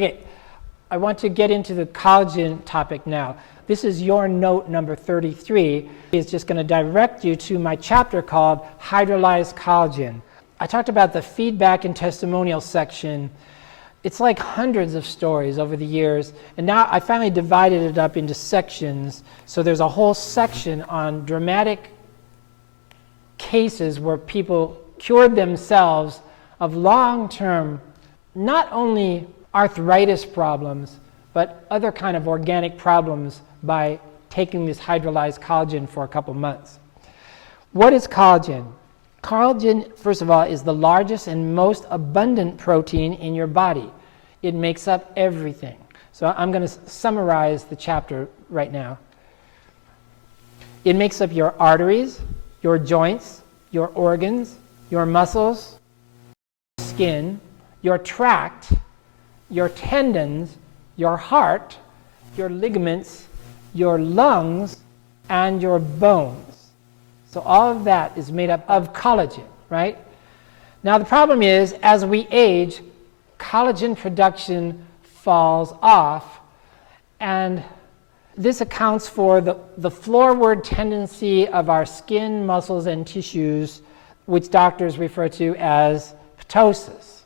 Okay, I want to get into the collagen topic now. This is your note number 33. It's just going to direct you to my chapter called Hydrolyzed Collagen. I talked about the feedback and testimonial section. It's like hundreds of stories over the years, and now I finally divided it up into sections. So there's a whole section on dramatic cases where people cured themselves of long-term, not only arthritis problems, but other kind of organic problems by taking this hydrolyzed collagen for a couple months. What is collagen? Collagen, first of all, is the largest and most abundant protein in your body. It makes up everything. So I'm going to summarize the chapter right now. It makes up your arteries, your joints, your organs, your muscles, skin, your tract, your tendons, your heart, your ligaments, your lungs, and your bones. So all of that is made up of collagen, right? Now the problem is, as we age, collagen production falls off, and this accounts for the floorward tendency of our skin, muscles, and tissues, which doctors refer to as ptosis,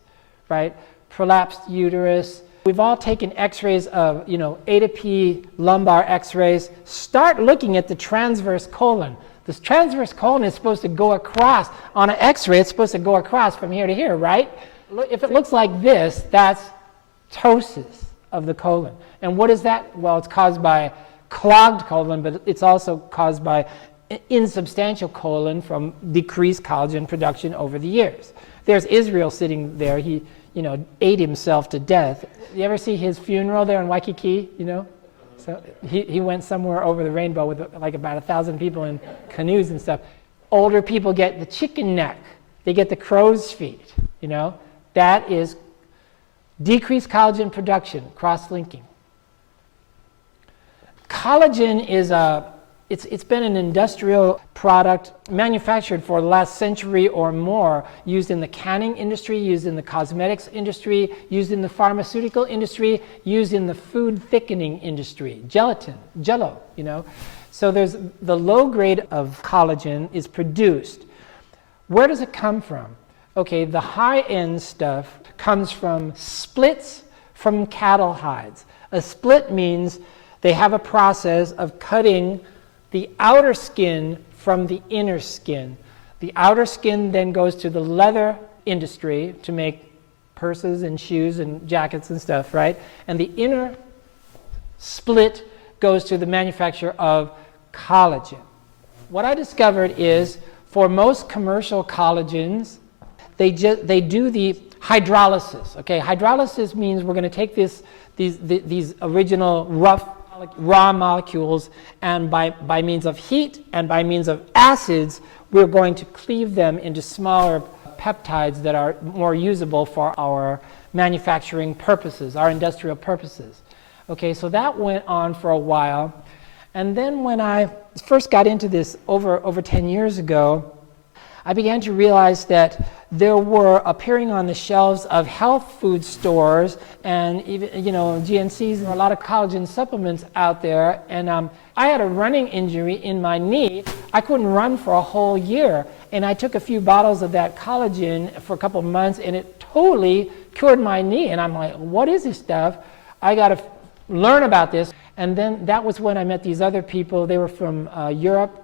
right? Prolapsed uterus. We've all taken x-rays of, A to P lumbar x-rays. Start looking at the transverse colon. This transverse colon is supposed to go across. On an x-ray, it's supposed to go across from here to here, right? If it looks like this, that's ptosis of the colon. And what is that? Well, it's caused by clogged colon, but it's also caused by insubstantial colon from decreased collagen production over the years. There's Israel sitting there. He, ate himself to death. You ever see his funeral there in Waikiki, So he went somewhere over the rainbow with like about 1,000 people in canoes and stuff. Older people get the chicken neck. They get the crow's feet, That is decreased collagen production, cross-linking. Collagen is it's been an industrial product manufactured for the last century or more, used in the canning industry, used in the cosmetics industry, used in the pharmaceutical industry, used in the food thickening industry, gelatin, jello, So there's the low grade of collagen is produced. Where does it come from? Okay, the high-end stuff comes from splits from cattle hides. A split means they have a process of cutting the outer skin from the inner skin. The outer skin then goes to the leather industry to make purses and shoes and jackets and stuff, right? And the inner split goes to the manufacture of collagen. What I discovered is, for most commercial collagens, they do the hydrolysis. Okay, hydrolysis means we're going to take these original rough raw molecules, and by means of heat and by means of acids, we're going to cleave them into smaller peptides that are more usable for our manufacturing purposes, our industrial purposes. Okay, so that went on for a while. And then when I first got into this over 10 years ago, I began to realize that there were appearing on the shelves of health food stores and even, GNCs, and a lot of collagen supplements out there. And I had a running injury in my knee. I couldn't run for a whole year. And I took a few bottles of that collagen for a couple of months, and it totally cured my knee. And I'm like, what is this stuff? I got to learn about this. And then that was when I met these other people. They were from Europe.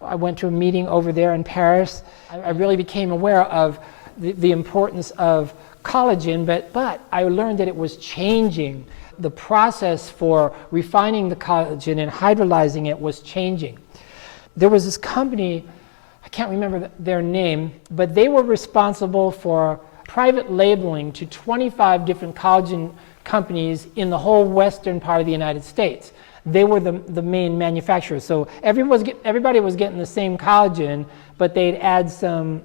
I went to a meeting over there in Paris. I really became aware of the importance of collagen, but I learned that it was changing. The process for refining the collagen and hydrolyzing it was changing. There was this company, I can't remember their name, but they were responsible for private labeling to 25 different collagen companies in the whole western part of the United States. They were the main manufacturers. So everybody was getting the same collagen, but they'd add some,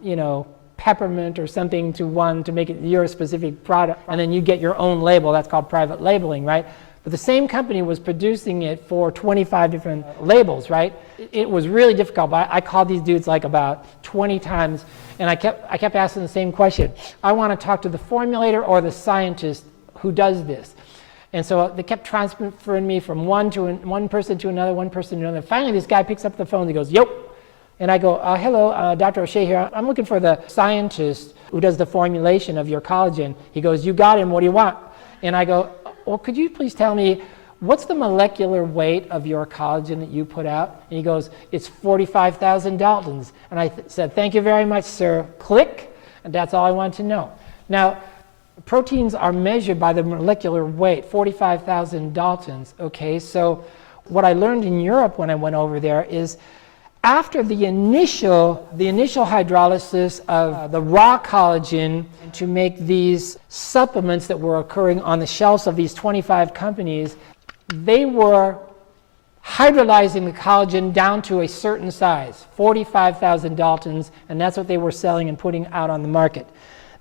peppermint or something to one to make it your specific product, and then you get your own label. That's called private labeling, right? But the same company was producing it for 25 different labels, right? It was really difficult. But I called these dudes like about 20 times, and I kept asking the same question. I want to talk to the formulator or the scientist who does this. And so they kept transferring me from one person to another, one person to another. Finally, this guy picks up the phone and he goes, "Yo." And I go, "Hello, Dr. O'Shea here. I'm looking for the scientist who does the formulation of your collagen." He goes, "You got him. What do you want?" And I go, "Well, could you please tell me, what's the molecular weight of your collagen that you put out?" And he goes, "It's 45,000 Daltons." And I said, "Thank you very much, sir." Click. And that's all I wanted to know. Now, proteins are measured by the molecular weight, 45,000 Daltons. Okay, so what I learned in Europe when I went over there is after the initial hydrolysis of the raw collagen to make these supplements that were occurring on the shelves of these 25 companies, they were hydrolyzing the collagen down to a certain size, 45,000 Daltons, and that's what they were selling and putting out on the market.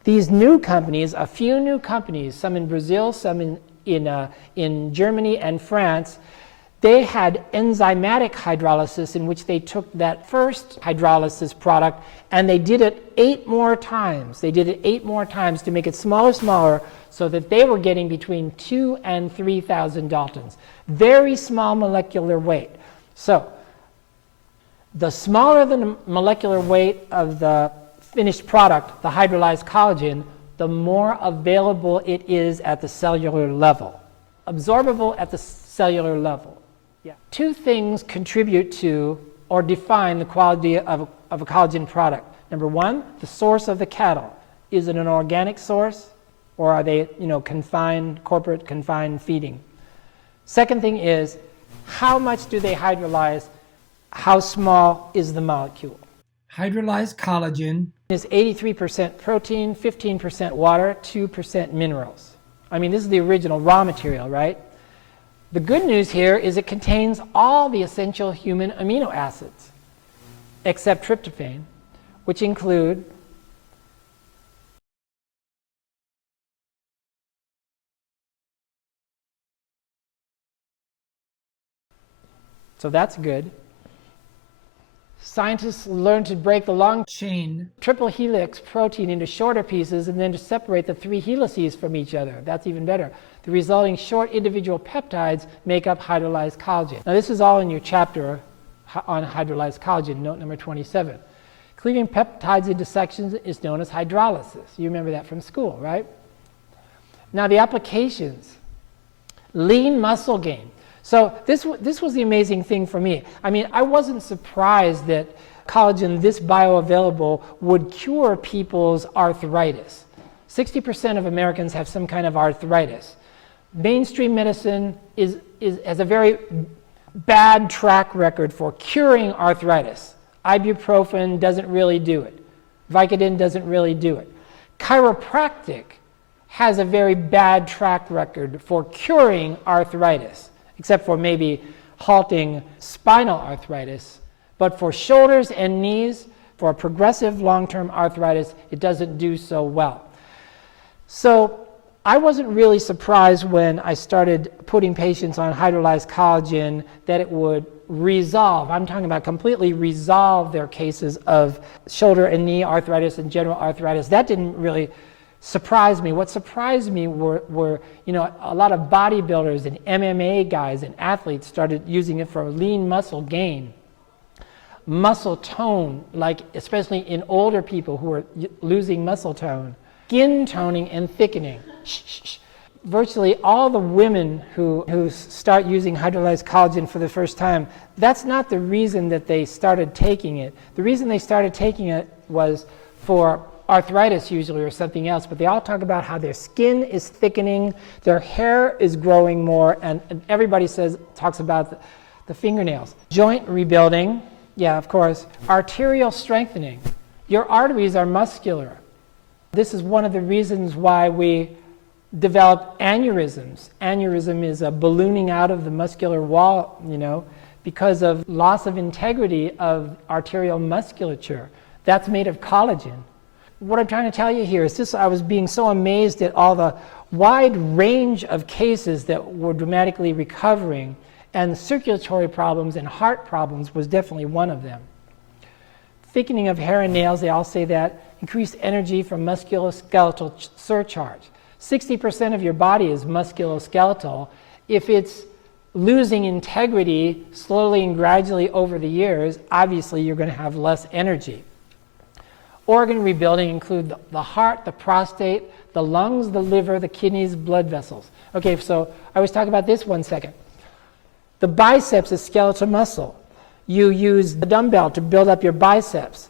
These new companies, a few new companies, some in Brazil, some in Germany and France, they had enzymatic hydrolysis in which they took that first hydrolysis product and they did it 8 more times. They did it 8 more times to make it smaller so that they were getting between 2,000 and 3,000 Daltons. Very small molecular weight. So the smaller the molecular weight of the finished product, the hydrolyzed collagen, the more available it is at the cellular level. Absorbable at the cellular level. Yeah. 2 things contribute to or define the quality of a collagen product. Number 1, the source of the cattle. Is it an organic source, or are they, corporate confined feeding? Second thing is, how much do they hydrolyze? How small is the molecule? Hydrolyzed collagen is 83% protein, 15% water, 2% minerals. I mean, this is the original raw material, right? The good news here is it contains all the essential human amino acids, except tryptophan, which include so that's good. Scientists learned to break the long chain triple helix protein into shorter pieces and then to separate the 3 helices from each other. That's even better. The resulting short individual peptides make up hydrolyzed collagen. Now this is all in your chapter on hydrolyzed collagen, note number 27. Cleaving peptides into sections is known as hydrolysis. You remember that from school, right? Now the applications. Lean muscle gain. So this was the amazing thing for me. I mean, I wasn't surprised that collagen this bioavailable would cure people's arthritis. 60% of Americans have some kind of arthritis. Mainstream medicine has a very bad track record for curing arthritis. Ibuprofen doesn't really do it. Vicodin doesn't really do it. Chiropractic has a very bad track record for curing arthritis, except for maybe halting spinal arthritis. But for shoulders and knees, for progressive long-term arthritis, it doesn't do so well. So I wasn't really surprised when I started putting patients on hydrolyzed collagen that it would resolve, I'm talking about completely resolve their cases of shoulder and knee arthritis and general arthritis. That didn't really surprise me. What surprised me were a lot of bodybuilders and MMA guys and athletes started using it for lean muscle gain, muscle tone, like especially in older people who are losing muscle tone, skin toning and thickening. Virtually all the women who start using hydrolyzed collagen for the first time, that's not the reason that they started taking it. The reason they started taking it was for arthritis usually or something else, but they all talk about how their skin is thickening, their hair is growing more, and everybody talks about the fingernails. Joint rebuilding, yeah, of course. Arterial strengthening. Your arteries are muscular. This is one of the reasons why we develop aneurysms. Aneurysm is a ballooning out of the muscular wall, because of loss of integrity of arterial musculature. That's made of collagen. What I'm trying to tell you here is this: I was being so amazed at all the wide range of cases that were dramatically recovering, and circulatory problems and heart problems was definitely one of them. Thickening of hair and nails, they all say that. Increased energy from musculoskeletal surcharge. 60% of your body is musculoskeletal. If it's losing integrity slowly and gradually over the years, obviously you're going to have less energy. Organ rebuilding include the heart, the prostate, the lungs, the liver, the kidneys, blood vessels. Okay, so I was talking about this 1 second. The biceps is skeletal muscle. You use the dumbbell to build up your biceps.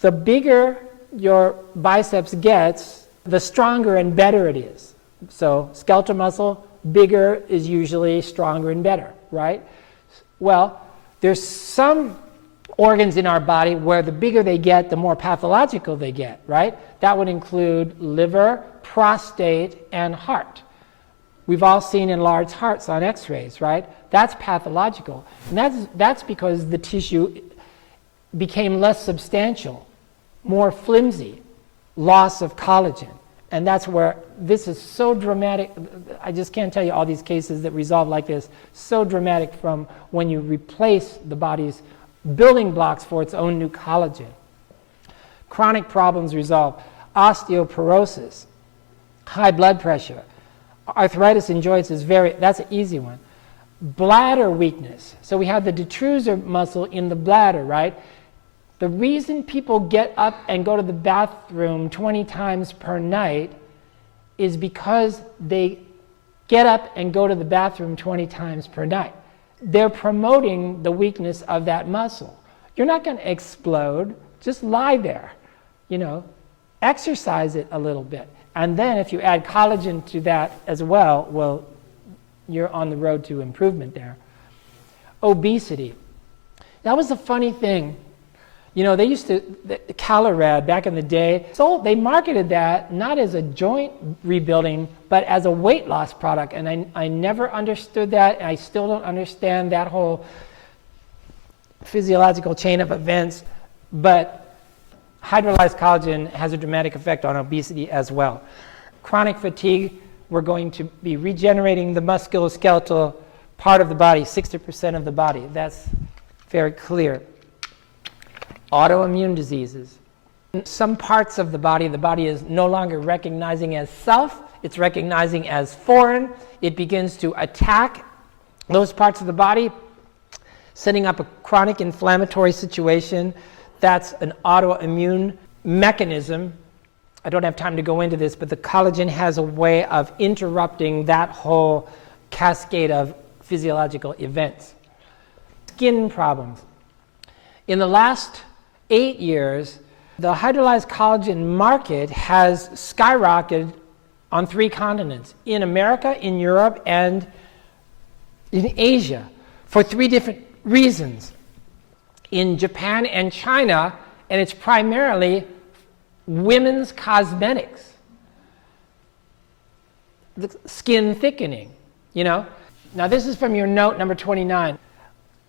The bigger your biceps gets, the stronger and better it is. So skeletal muscle, bigger is usually stronger and better, right? Well, there's some organs in our body where the bigger they get, the more pathological they get, right? That would include liver, prostate, and heart. We've all seen enlarged hearts on x-rays, right? That's pathological. And that's because the tissue became less substantial, more flimsy, loss of collagen. And that's where this is so dramatic. I just can't tell you all these cases that resolve like this. So dramatic from when you replace the body's building blocks for its own new collagen. Chronic problems resolve. Osteoporosis, high blood pressure, arthritis in joints that's an easy one. Bladder weakness. So we have the detrusor muscle in the bladder, right? The reason people get up and go to the bathroom 20 times per night is because they get up and go to the bathroom 20 times per night. They're promoting the weakness of that muscle. You're not going to explode. Just lie there. Exercise it a little bit. And then if you add collagen to that as well, you're on the road to improvement there. Obesity. That was a funny thing. They used to, the Calorad back in the day, so they marketed that not as a joint rebuilding, but as a weight loss product. And I never understood that, and I still don't understand that whole physiological chain of events. But hydrolyzed collagen has a dramatic effect on obesity as well. Chronic fatigue, we're going to be regenerating the musculoskeletal part of the body, 60% of the body. That's very clear. Autoimmune diseases. In some parts of the body is no longer recognizing as self, it's recognizing as foreign. It begins to attack those parts of the body, setting up a chronic inflammatory situation. That's an autoimmune mechanism. I don't have time to go into this, but the collagen has a way of interrupting that whole cascade of physiological events. Skin problems. In the last 8 years, the hydrolyzed collagen market has skyrocketed on 3 continents, in America, in Europe, and in Asia, for 3 different reasons. In Japan and China, and it's primarily women's cosmetics, the skin thickening, Now this is from your note number 29.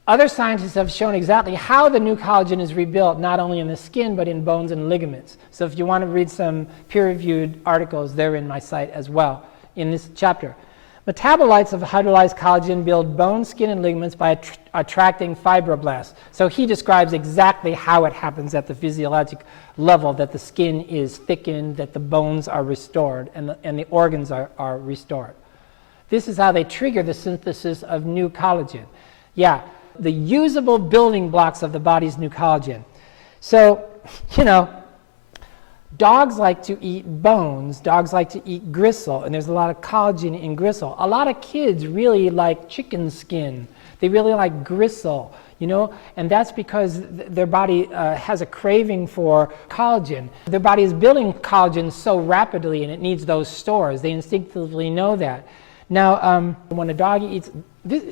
Other scientists have shown exactly how the new collagen is rebuilt, not only in the skin, but in bones and ligaments. So if you want to read some peer-reviewed articles, they're in my site as well in this chapter. Metabolites of hydrolyzed collagen build bone, skin, and ligaments by attracting fibroblasts. So he describes exactly how it happens at the physiologic level, that the skin is thickened, that the bones are restored, and the organs are restored. This is how they trigger the synthesis of new collagen. Yeah. The usable building blocks of the body's new collagen. So, dogs like to eat bones, dogs like to eat gristle, and there's a lot of collagen in gristle. A lot of kids really like chicken skin. They really like gristle, and that's because their body has a craving for collagen. Their body is building collagen so rapidly, and it needs those stores. They instinctively know that. Now, when a dog eats,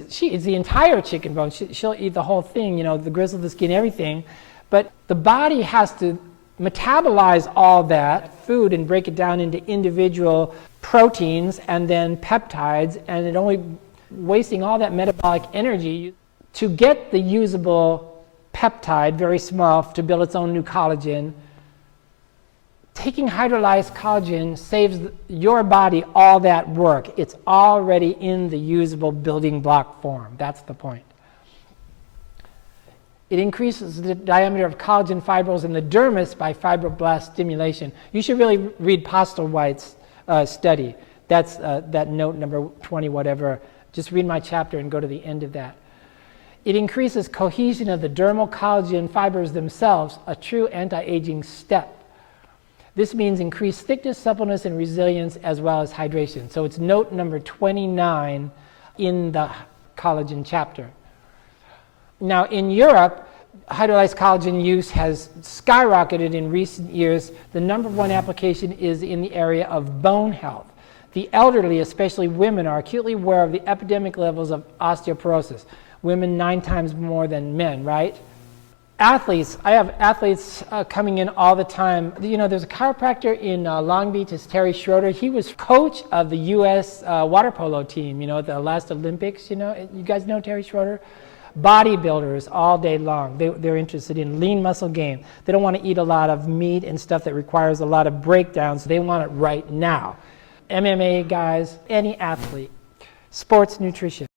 she eats the entire chicken bone. She'll eat the whole thing, the gristle, the skin, everything. But the body has to metabolize all that food and break it down into individual proteins and then peptides, and it only wasting all that metabolic energy to get the usable peptide, very small, to build its own new collagen. Taking hydrolyzed collagen saves your body all that work. It's already in the usable building block form. That's the point. It increases the diameter of collagen fibrils in the dermis by fibroblast stimulation. You should really read Postlewhite's study. That's that note number 20, whatever. Just read my chapter and go to the end of that. It increases cohesion of the dermal collagen fibers themselves, a true anti-aging step. This means increased thickness, suppleness, and resilience, as well as hydration. So it's note number 29 in the collagen chapter. Now in Europe, hydrolyzed collagen use has skyrocketed in recent years. The number one application is in the area of bone health. The elderly, especially women, are acutely aware of the epidemic levels of osteoporosis. Women 9 times more than men, right? Athletes, I have athletes coming in all the time. You know, there's a chiropractor in Long Beach, it's Terry Schroeder. He was coach of the U.S. Water polo team, you know, at the last Olympics, you know. You guys know Terry Schroeder? Bodybuilders all day long. They're interested in lean muscle gain. They don't want to eat a lot of meat and stuff that requires a lot of breakdowns. They want it right now. MMA guys, any athlete. Sports nutrition.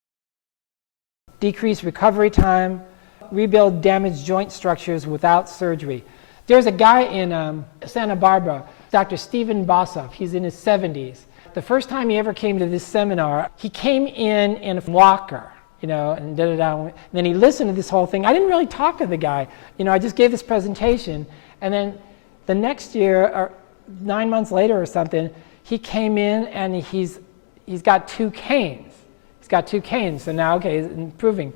Decrease recovery time. Rebuild damaged joint structures without surgery. There's a guy in Santa Barbara, Dr. Stephen Bossoff. He's in his 70s. The first time he ever came to this seminar, he came in a walker, you know, and da-da-da. And then he listened to this whole thing. I didn't really talk to the guy. You know, I just gave this presentation. And then the next year, or 9 months later or something, he came in and he's got 2 canes. He's got 2 canes, so now, okay, he's improving.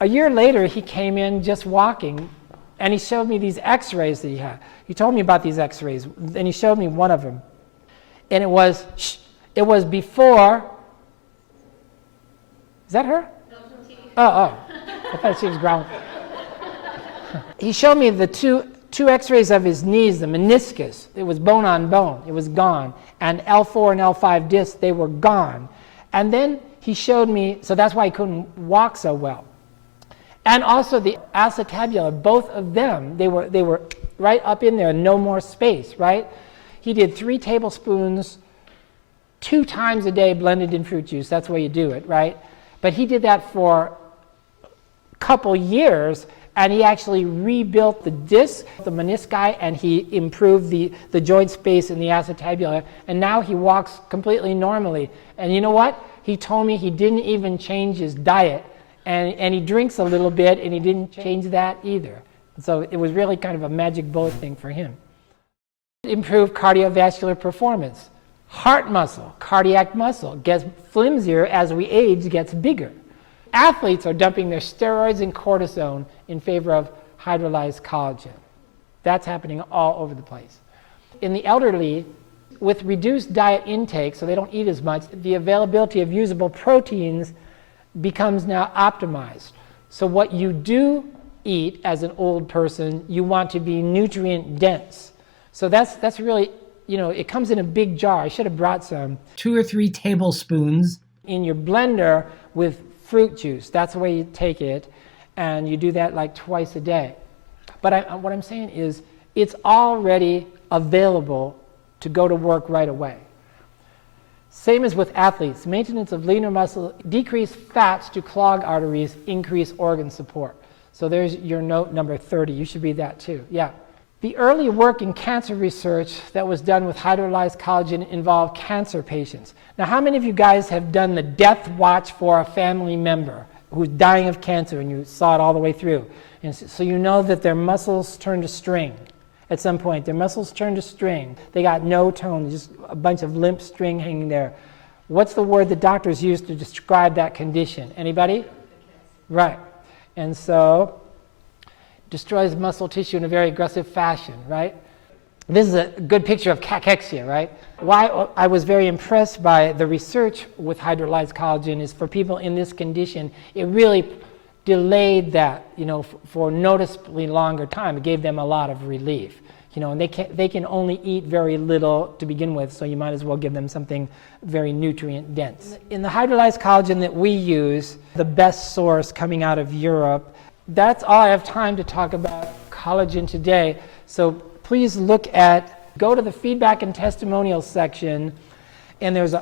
A year later, he came in just walking, and he showed me these x-rays that he had. He told me about these x-rays, and he showed me one of them. And it was before. Is that her? Oh. I thought she was growling. He showed me the two x-rays of his knees, the meniscus. It was bone on bone. It was gone. And L4 and L5 discs, they were gone. And then he showed me, so that's why he couldn't walk so well. And also the acetabulum, both of them, they were right up in there, no more space, right? He did 3 tablespoons 2 times a day blended in fruit juice. That's the way you do it, right? But he did that for a couple years, and he actually rebuilt the disc, the menisci, and he improved the joint space in the acetabulum, and now he walks completely normally. And you know what? He told me he didn't even change his diet. And he drinks a little bit, and he didn't change that either. So it was really kind of a magic bullet thing for him. Improved cardiovascular performance. Heart muscle, cardiac muscle, gets flimsier as we age, gets bigger. Athletes are dumping their steroids and cortisone in favor of hydrolyzed collagen. That's happening all over the place. In the elderly, with reduced diet intake, so they don't eat as much, the availability of usable proteins becomes now optimized. So what you do eat as an old person, you want to be nutrient dense. So that's really, you know, it comes in a big jar. I should have brought some. 2 or 3 tablespoons in your blender with fruit juice. That's the way you take it, and you do that like twice a day. But what I'm saying is it's already available to go to work right away. Same as with athletes. Maintenance of leaner muscle, decrease fats to clog arteries, increase organ support. So there's your note number 30. You should read that too. Yeah. The early work in cancer research that was done with hydrolyzed collagen involved cancer patients. Now, how many of you guys have done the death watch for a family member who's dying of cancer, and you saw it all the way through? And so you know that their muscles turn to string. At some point, their muscles turn to string. They got no tone, just a bunch of limp string hanging there. What's the word the doctors use to describe that condition? Anybody? Right. And so, destroys muscle tissue in a very aggressive fashion, right? This is a good picture of cachexia, right? Why I was very impressed by the research with hydrolyzed collagen is for people in this condition, it really delayed that, you know, for noticeably longer time. It gave them a lot of relief, you know, and they can only eat very little to begin with, so you might as well give them something very nutrient dense. In the hydrolyzed collagen that we use, the best source coming out of Europe, that's all I have time to talk about collagen today. So please go to the feedback and testimonials section, and there's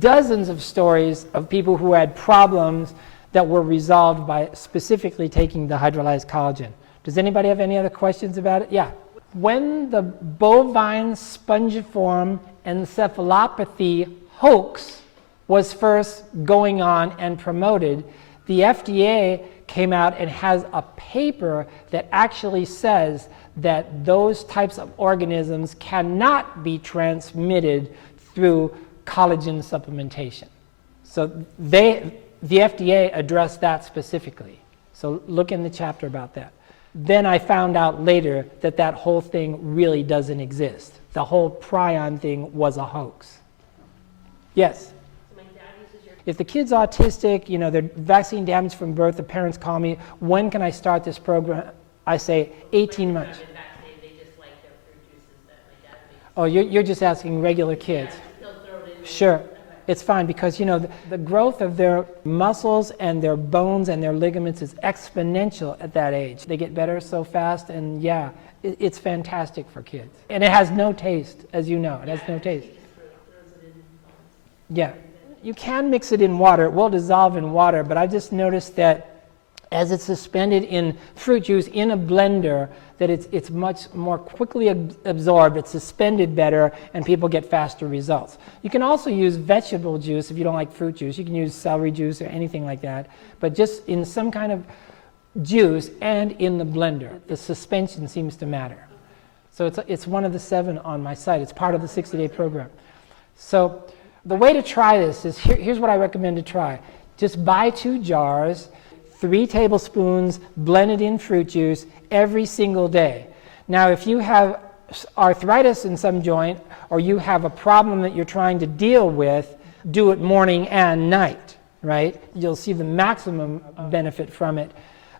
dozens of stories of people who had problems that were resolved by specifically taking the hydrolyzed collagen. Does anybody have any other questions about it? Yeah. When the bovine spongiform encephalopathy hoax was first going on and promoted, the FDA came out and has a paper that actually says that those types of organisms cannot be transmitted through collagen supplementation. So the FDA addressed that specifically. So look in the chapter about that. Then I found out later that that whole thing really doesn't exist. The whole prion thing was a hoax. Yes? If the kid's autistic, you know, they're vaccine damaged from birth, the parents call me, when can I start this program? I say 18 months. Oh, you're just asking regular kids. Sure. It's fine because, you know, the growth of their muscles and their bones and their ligaments is exponential at that age. They get better so fast, and yeah, it's fantastic for kids. And it has no taste, as you know. It has no taste. Yeah. You can mix it in water. It will dissolve in water, but I just noticed that as it's suspended in fruit juice in a blender, that it's much more quickly absorbed, it's suspended better, and people get faster results. You can also use vegetable juice if you don't like fruit juice. You can use celery juice or anything like that, but just in some kind of juice and in the blender. The suspension seems to matter. So it's one of the 7 on my site. It's part of the 60-day program. So the way to try this is, here's what I recommend to try. Just buy 2 jars, 3 tablespoons blended in fruit juice every single day. Now, if you have arthritis in some joint or you have a problem that you're trying to deal with, do it morning and night, right? You'll see the maximum benefit from it.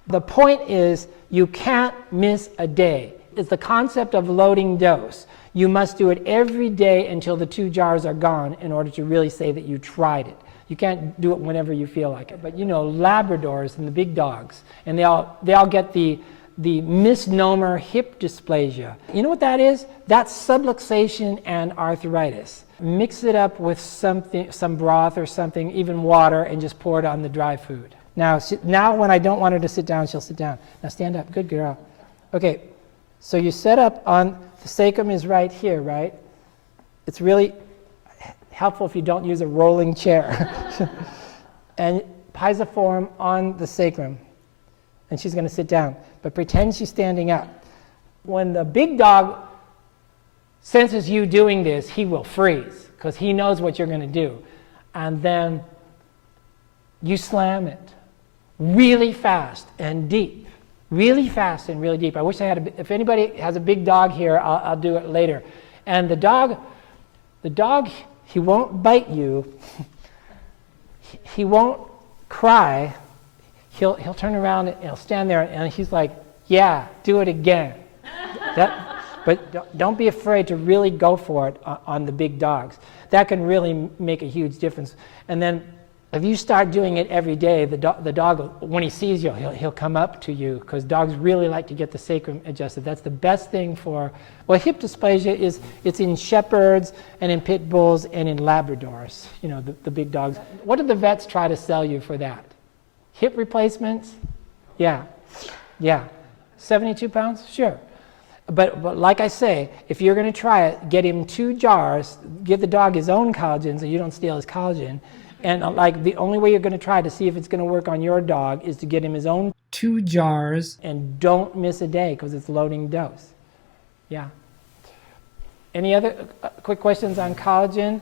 The point is you can't miss a day. It's the concept of loading dose. You must do it every day until the 2 jars are gone in order to really say that you tried it. You can't do it whenever you feel like it. But you know, Labradors and the big dogs, and they all get the misnomer hip dysplasia. You know what that is? That's subluxation and arthritis. Mix it up with something, some broth or something, even water, and just pour it on the dry food. Now when I don't want her to sit down, she'll sit down. Now stand up. Good girl. Okay, so you set up on, the sacrum is right here, right? It's really helpful if you don't use a rolling chair. And piezoform on the sacrum. And she's going to sit down. But pretend she's standing up. When the big dog senses you doing this, he will freeze because he knows what you're going to do. And then you slam it really fast and deep. Really fast and really deep. I wish I had if anybody has a big dog here, I'll do it later. And the dog, he won't bite you. He won't cry. He'll turn around and he'll stand there and he's like, yeah, do it again. But don't be afraid to really go for it on the big dogs. That can really make a huge difference. And then if you start doing it every day, the dog, when he sees you, he'll come up to you because dogs really like to get the sacrum adjusted. That's the best thing for, well, hip dysplasia it's in shepherds and in pit bulls and in Labradors, you know, the big dogs. What did the vets try to sell you for that? Hip replacements? Yeah. 72 pounds? Sure. But like I say, if you're going to try it, get him 2 jars, give the dog his own collagen so you don't steal his collagen. And like the only way you're going to try to see if it's going to work on your dog is to get him his own 2 jars and don't miss a day because it's loading dose. Yeah. Any other quick questions on collagen?